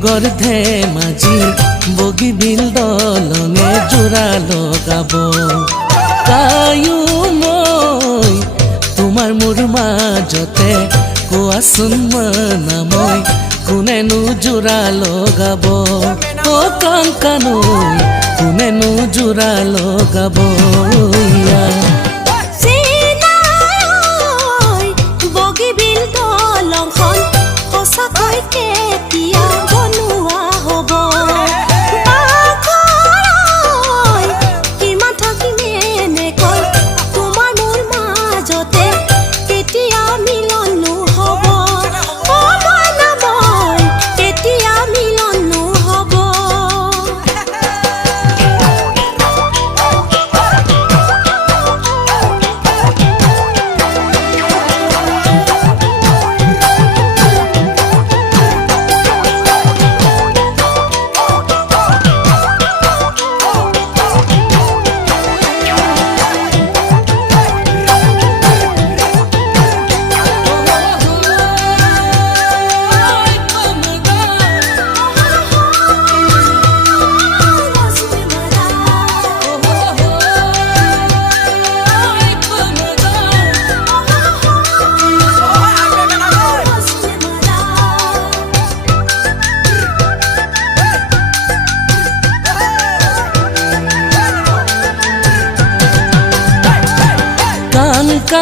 ডিব্ৰুগড় ধেমাজি বগীবিল দলঙে জোৰা লগাব কায়ো মই তোমাৰ মোৰ মাজতে কোৱাচোন মানা মই কোনেনো জোৰা লগাব ও কাংকানৈ কোনেনো জোৰা লগাব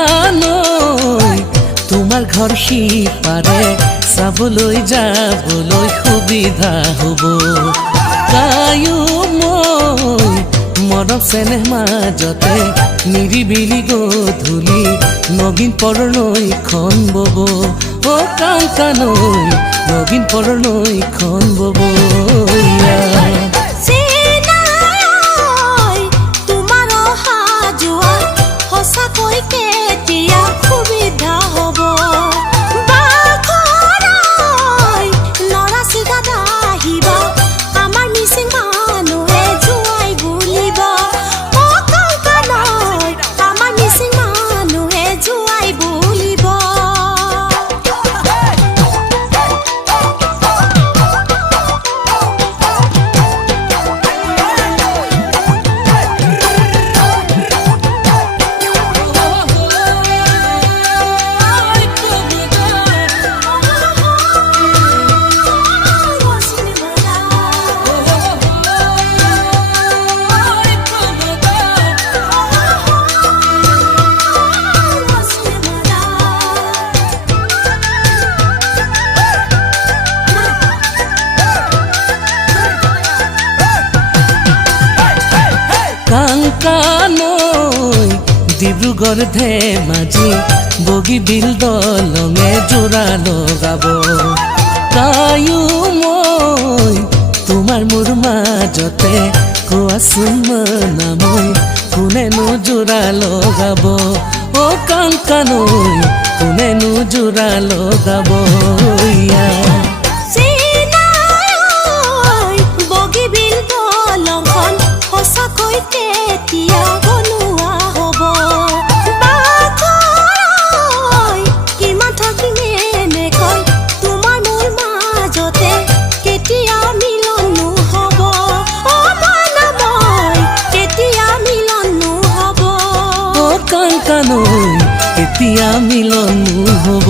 কাংকানৈ তোমাৰ ঘৰ সিপাৰে চাবলৈ যাবলৈ সুবিধা হ'ব কায়ো মই মৰম চেনেহ মাজতে নিৰিবিলি গধূলি নগিন পৰনৈখন বব ও কাংকানৈ নগিন পৰনৈখন বব কাংকানৈ ডিব্ৰুগড় ধেমাজি বগীবিল দলঙে জোৰা লগাব কায়ো মই তোমাৰ মোৰ মাজতে কোৱাচোন মানা মই কোনেনো জোৰা লগাব ও কাংকানৈ কোনেনো জোৰা লগাব কাংকানৈ এতিয়া মিলন হ'ব